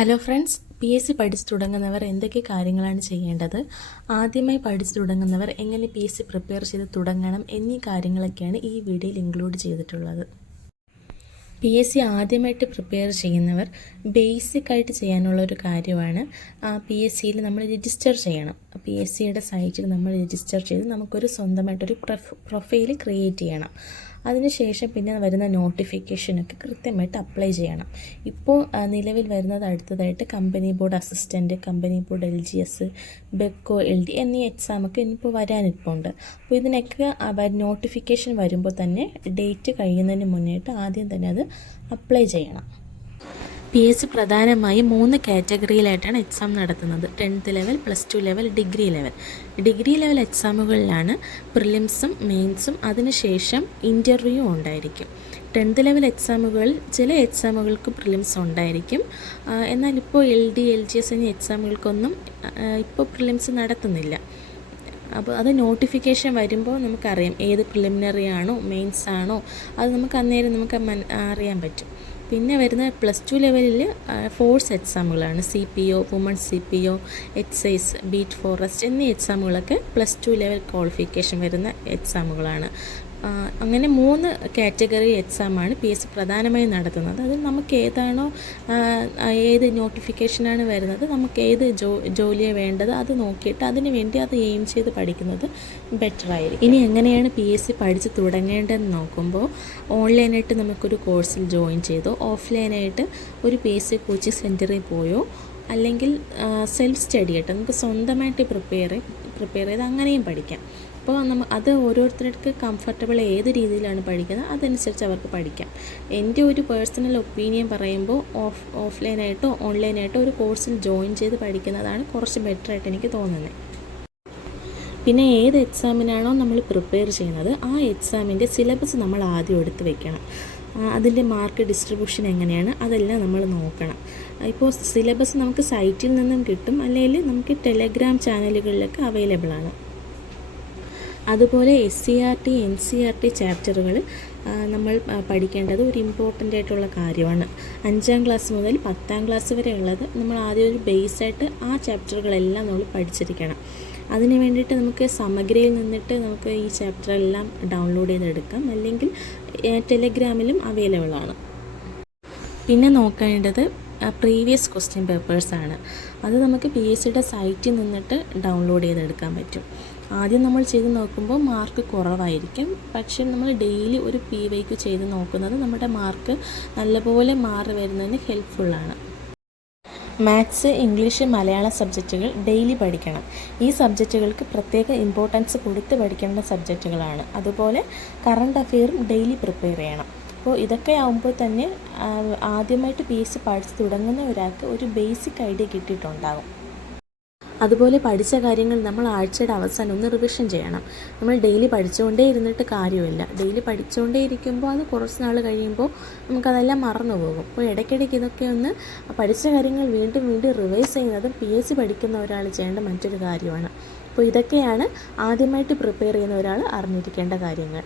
Hello friends, PSC പഠിച്ചു തുടങ്ങുന്നവർ എന്തൊക്കെ കാര്യങ്ങളാണ് ചെയ്യേണ്ടത്, ആദ്യമായി പഠിച്ചു തുടങ്ങുന്നവർ എങ്ങനെ PSC പ്രിപ്പയർ ചെയ്ത് തുടങ്ങണം എന്നീ കാര്യങ്ങളൊക്കെയാണ് ഈ വീഡിയോയിൽ ഇൻക്ലൂഡ് ചെയ്തിട്ടുള്ളത്. PSC ആദ്യമായിട്ട് പ്രിപ്പയർ ചെയ്യുന്നവർ ബേസിക്കായിട്ട് ചെയ്യാനുള്ള ഒരു കാര്യമാണ് PSCയിൽ നമ്മൾ രജിസ്റ്റർ ചെയ്യണം. PSCയുടെ സൈറ്റിൽ നമ്മൾ രജിസ്റ്റർ ചെയ്ത് നമുക്കൊരു സ്വന്തമായിട്ടൊരു പ്രൊഫൈൽ ക്രിയേറ്റ് ചെയ്യണം. അതിനുശേഷം പിന്നെ വരുന്ന നോട്ടിഫിക്കേഷനൊക്കെ കൃത്യമായിട്ട് അപ്ലൈ ചെയ്യണം. ഇപ്പോൾ നിലവിൽ വരുന്നത് അടുത്തതായിട്ട് company board assistant, company board LGS, Bevco LD എന്നീ എക്സാമൊക്കെ ഇനിയിപ്പോൾ വരാനിപ്പോൾ. അപ്പോൾ ഇതിനൊക്കെ നോട്ടിഫിക്കേഷൻ വരുമ്പോൾ തന്നെ ഡേറ്റ് കഴിയുന്നതിന് മുന്നേയിട്ട് ആദ്യം തന്നെ അത് അപ്ലൈ ചെയ്യണം. PSC പ്രധാനമായും 3 കാറ്റഗറിയിലായിട്ടാണ് എക്സാം നടത്തുന്നത്: 10th level, +2 level, degree level. Degree level എക്സാമുകളിലാണ് പ്രിലിംസും മെയിൻസും അതിനുശേഷം ഇൻ്റർവ്യൂ ഉണ്ടായിരിക്കും. 10th ലെവൽ എക്സാമുകളിൽ ചില എക്സാമുകൾക്ക് പ്രിലിംസ് ഉണ്ടായിരിക്കും. എന്നാൽ ഇപ്പോൾ LD, LGS എന്നീ എക്സാമുകൾക്കൊന്നും ഇപ്പോൾ പ്രിലിംസ് നടത്തുന്നില്ല. അപ്പോൾ അത് നോട്ടിഫിക്കേഷൻ വരുമ്പോൾ നമുക്കറിയാം ഏത് പ്രിലിമിനറി ആണോ മെയിൻസ് ആണോ അത് നമുക്ക് അന്നേരം അറിയാൻ പറ്റും. പിന്നെ വരുന്നത് +2 ലെവലിൽ ഫോഴ്സ് എക്സാമുകളാണ്. CPO, women's CPO, excise, beat forest എന്നീ എക്സാമുകളൊക്കെ +2 ലെവൽ ക്വാളിഫിക്കേഷൻ വരുന്ന എക്സാമുകളാണ്. അങ്ങനെ 3 കാറ്റഗറി എക്സാമാണ് PSC പ്രധാനമായും നടത്തുന്നത്. അതിൽ നമുക്ക് ഏതാണോ ഏത് നോട്ടിഫിക്കേഷനാണ് വരുന്നത്, നമുക്ക് ഏത് ജോലിയാണ് വേണ്ടത് അത് നോക്കിയിട്ട് അതിന് വേണ്ടി അത് എയിം ചെയ്ത് പഠിക്കുന്നത് ബെറ്റർ ആയിരിക്കും. ഇനി എങ്ങനെയാണ് PSC പഠിച്ച് തുടങ്ങേണ്ടതെന്ന് നോക്കുമ്പോൾ, ഓൺലൈനായിട്ട് നമുക്കൊരു കോഴ്സിൽ ജോയിൻ ചെയ്തോ, ഓഫ്ലൈനായിട്ട് ഒരു PSC കോച്ചിങ് സെൻറ്ററിൽ പോയോ, അല്ലെങ്കിൽ സെൽഫ് സ്റ്റഡി ആയിട്ട് നമുക്ക് സ്വന്തമായിട്ട് പ്രിപ്പയർ ചെയ്ത് അങ്ങനെയും പഠിക്കാം. അപ്പോൾ അത് ഓരോരുത്തർക്ക് കംഫർട്ടബിൾ ഏത് രീതിയിലാണ് പഠിക്കുന്നത് അതനുസരിച്ച് അവർക്ക് പഠിക്കാം. എൻ്റെ ഒരു പേഴ്സണൽ ഒപ്പീനിയൻ പറയുമ്പോൾ ഓഫ്ലൈനായിട്ടോ ഓൺലൈനായിട്ടോ ഒരു കോഴ്സിൽ ജോയിൻ ചെയ്ത് പഠിക്കുന്നതാണ് കുറച്ച് ബെറ്ററായിട്ട് എനിക്ക് തോന്നുന്നത്. പിന്നെ ഏത് എക്സാമിനാണോ നമ്മൾ പ്രിപ്പയർ ചെയ്യുന്നത് ആ എക്സാമിൻ്റെ സിലബസ് നമ്മൾ ആദ്യം എടുത്ത് വെക്കണം. അതിൻ്റെ മാർക്ക് ഡിസ്ട്രിബ്യൂഷൻ എങ്ങനെയാണ് അതെല്ലാം നമ്മൾ നോക്കണം. ഇപ്പോൾ സിലബസ് നമുക്ക് സൈറ്റിൽ നിന്നും കിട്ടും, അല്ലെങ്കിൽ നമുക്ക് ടെലഗ്രാം ചാനലുകളിലൊക്കെ അവൈലബിൾ ആണ്. അതുപോലെ SCERT, NCERT ചാപ്റ്ററുകൾ നമ്മൾ പഠിക്കേണ്ടത് ഒരു ഇമ്പോർട്ടൻ്റ് ആയിട്ടുള്ള കാര്യമാണ്. 5ാം ക്ലാസ് മുതൽ 10ാം ക്ലാസ് വരെ ഉള്ളത് നമ്മൾ ആദ്യം ഒരു ബേസായിട്ട് ആ ചാപ്റ്ററുകളെല്ലാം നമ്മൾ പഠിച്ചിരിക്കണം. അതിന് വേണ്ടിയിട്ട് നമുക്ക് സമഗ്രയിൽ നിന്നിട്ട് നമുക്ക് ഈ ചാപ്റ്ററെല്ലാം ഡൗൺലോഡ് ചെയ്തെടുക്കാം, അല്ലെങ്കിൽ ടെലഗ്രാമിലും അവൈലബിൾ ആണ്. പിന്നെ നോക്കേണ്ടത് പ്രീവിയസ് ക്വസ്റ്റ്യൻ പേപ്പേഴ്സാണ്. അത് നമുക്ക് PSCയുടെ സൈറ്റിൽ നിന്നിട്ട് ഡൗൺലോഡ് ചെയ്തെടുക്കാൻ പറ്റും. ആദ്യം നമ്മൾ ചെയ്ത് നോക്കുമ്പോൾ മാർക്ക് കുറവായിരിക്കും, പക്ഷേ നമ്മൾ ഡെയിലി ഒരു PYQ ചെയ്ത് നോക്കുന്നത് നമ്മുടെ മാർക്ക് നല്ലപോലെ മാറി വരുന്നതിന് ഹെൽപ്ഫുള്ളാണ്. മാത്സ്, ഇംഗ്ലീഷ്, മലയാളം സബ്ജക്റ്റുകൾ ഡെയിലി പഠിക്കണം. ഈ സബ്ജക്റ്റുകൾക്ക് പ്രത്യേക ഇമ്പോർട്ടൻസ് കൊടുത്ത് പഠിക്കേണ്ട സബ്ജക്റ്റുകളാണ്. അതുപോലെ കറണ്ട് അഫെയറും ഡെയിലി പ്രിപ്പയർ ചെയ്യണം. അപ്പോൾ ഇതൊക്കെ ആകുമ്പോൾ തന്നെ ആദ്യമായിട്ട് PSC പഠിച്ച് തുടങ്ങുന്ന ഒരാൾക്ക് ഒരു ബേസിക് ഐഡിയ കിട്ടിയിട്ടുണ്ടാകും. അതുപോലെ പഠിച്ച കാര്യങ്ങൾ നമ്മൾ ആഴ്ചയുടെ അവസാനം ഒന്ന് റിവിഷൻ ചെയ്യണം. നമ്മൾ ഡെയിലി പഠിച്ചുകൊണ്ടേ ഇരുന്നിട്ട് കാര്യമില്ല. ഡെയിലി പഠിച്ചുകൊണ്ടേ ഇരിക്കുമ്പോൾ അത് കുറച്ച് നാൾ കഴിയുമ്പോൾ നമുക്കതെല്ലാം മറന്നു പോകും. അപ്പോൾ ഇടയ്ക്കിടയ്ക്ക് ഇതൊക്കെ ഒന്ന് പഠിച്ച കാര്യങ്ങൾ വീണ്ടും റിവൈസ് ചെയ്യുന്നതും PSC പഠിക്കുന്ന ഒരാൾ ചെയ്യേണ്ട മറ്റൊരു കാര്യമാണ്. അപ്പോൾ ഇതൊക്കെയാണ് ആദ്യമായിട്ട് പ്രിപ്പയർ ചെയ്യുന്ന ഒരാൾ അറിഞ്ഞിരിക്കേണ്ട കാര്യങ്ങൾ.